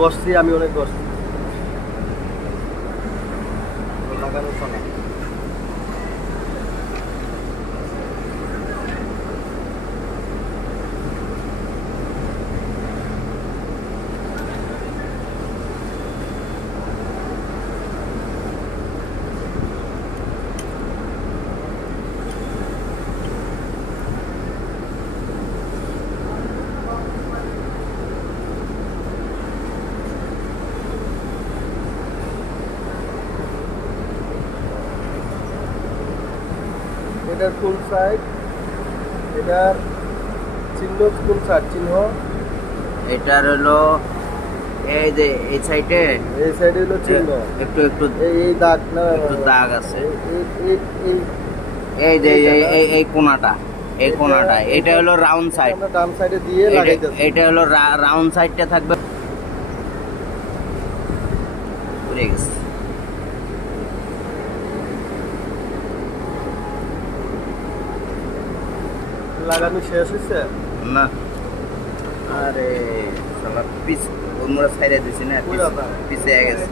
বসছি, আমি অনেক বসছি। লাগানো চলে। এটার ফুল সাইড, এটার চিহ্ন, ফুল সাইড চিহ্ন। এটার হলো এই যে এই সাইডে এই সাইডে হলো চিহ্ন, একটু একটু এই দাগ না, একটু দাগ আছে। এই এই যে এই কোণাটা, এই কোণাটা, এটা হলো রাউন্ড সাইড। আমরা ডান সাইডে দিয়ে লাগাইতেছি। এটা হলো রাউন্ড সাইডটা থাকবে। ঘুরে গেছে। লাগানো শেষ হয়েছে না, আরে সালা পিস ওমরা সাইডে দিছি না, পুরা না। পিছে গেছে।